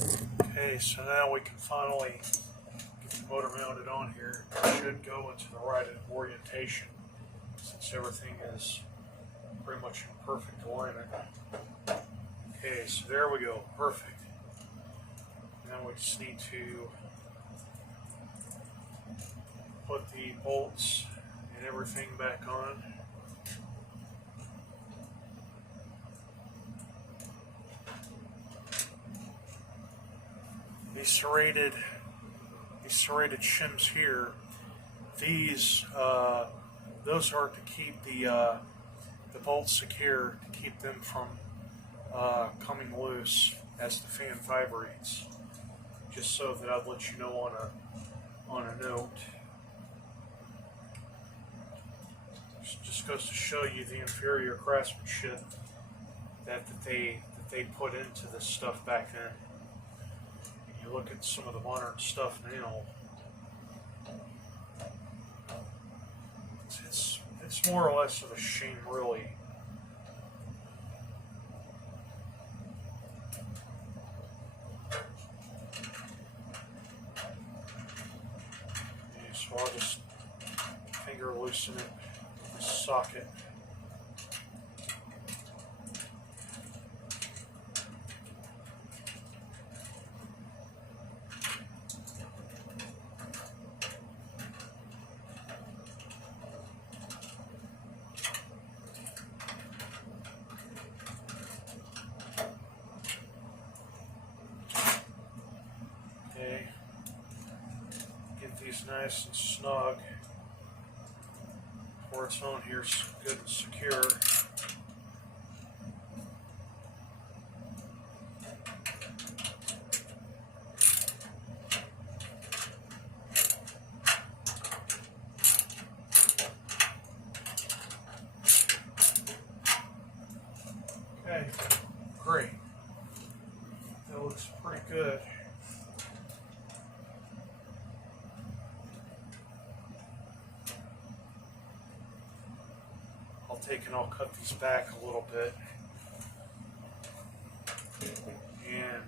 Okay, so now we can finally get the motor mounted on here. It should go into the right orientation since everything is pretty much in perfect alignment. Okay, so there we go, perfect. Now we just need to put the bolts and everything back on. These serrated shims here, those are to keep the bolts secure, to keep them from coming loose as the fan vibrates. Just so that I'll let you know on a note. Just goes to show you the inferior craftsmanship that they put into this stuff back then. You look at some of the modern stuff now, it's more or less of a shame, really. Okay, so I'll just finger loosen it with the socket. Okay, get these nice and snug where it's on here, good and secure. Okay, great. That looks pretty good. I'll take and I'll cut these back a little bit, and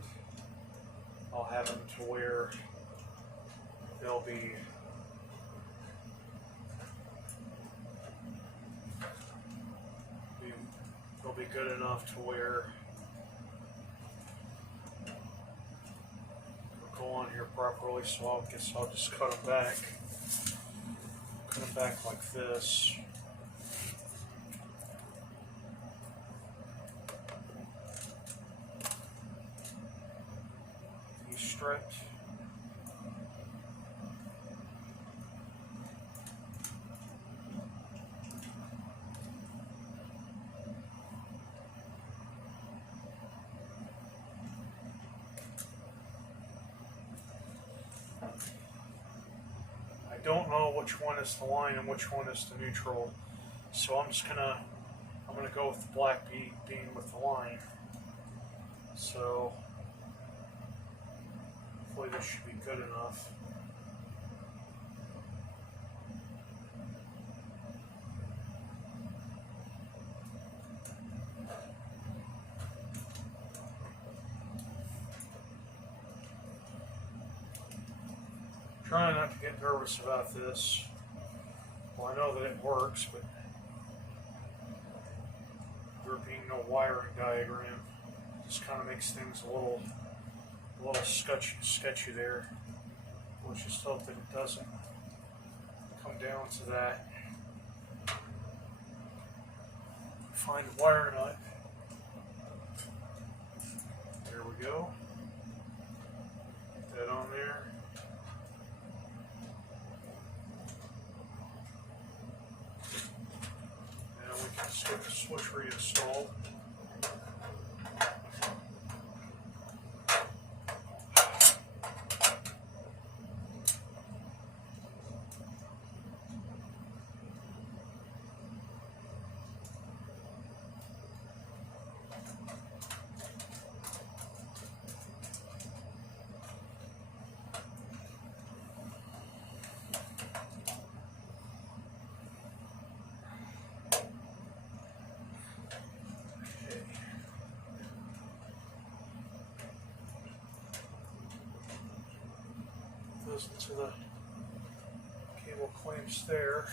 I'll have them to where they'll be good enough to where they'll go on here properly. So I guess I'll just cut them back. Cut them back like this. Stretch. I don't know which one is the line and which one is the neutral, so I'm gonna go with the black being with the line. So hopefully this should be good enough. Trying not to get nervous about this. Well, I know that it works, but there being no wiring diagram just kind of makes things a little sketchy there. We'll just hope that it doesn't come down to that. Find a wire nut. There we go. Put that on there. Now we can get the switch reinstalled. goes into the cable clamps there.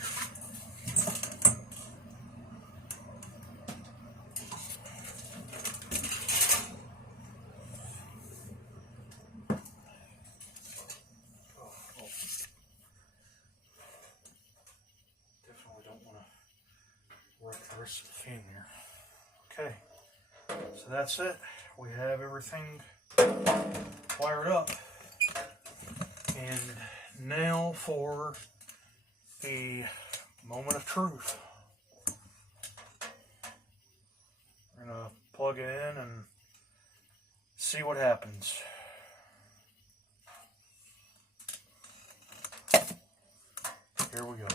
Definitely don't want to wreck the rest of the fan there. Okay, so that's it. We have everything wired up. And now for the moment of truth. We're going to plug it in and see what happens. Here we go.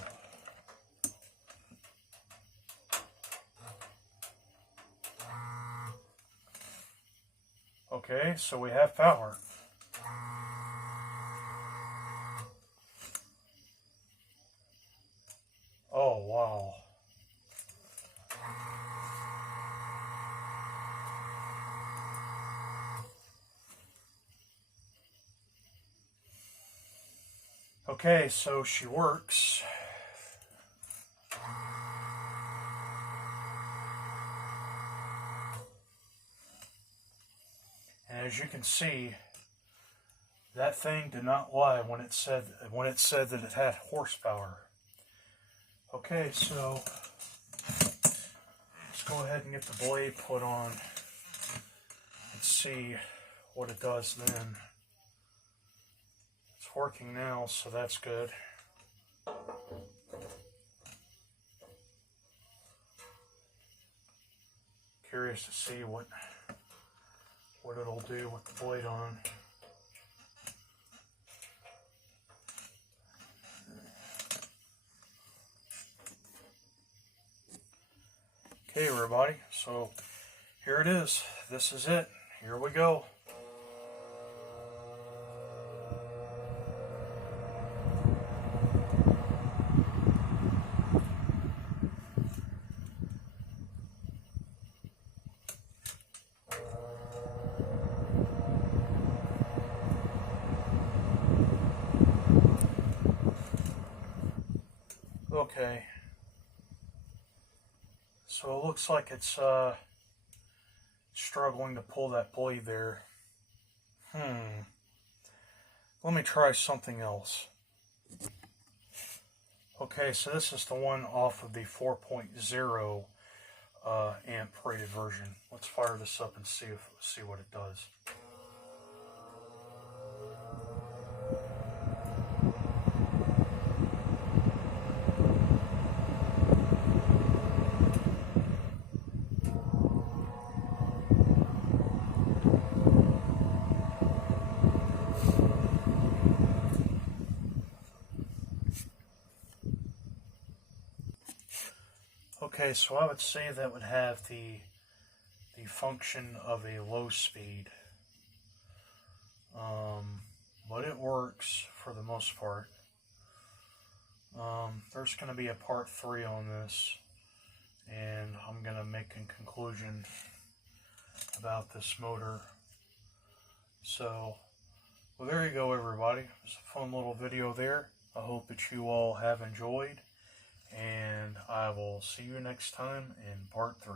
Okay, so we have power. Oh, wow. Okay, so she works. And as you can see, that thing did not lie when it said that it had horsepower. Okay, so let's go ahead and get the blade put on and see what it does then. It's working now, so that's good. Curious to see what it'll do with the blade on. Okay, everybody, so here it is. This is it. Here we go. Okay. So it looks like it's struggling to pull that blade there. Let me try something else. Okay, so this is the one off of the 4.0 amp rated version. Let's fire this up and see what it does. Okay, so I would say that would have the function of a low speed, but it works for the most part. There's going to be a part 3 on this, and I'm going to make a conclusion about this motor. So, well, there you go, everybody. It's a fun little video there. I hope that you all have enjoyed, and I will see you next time in part 3.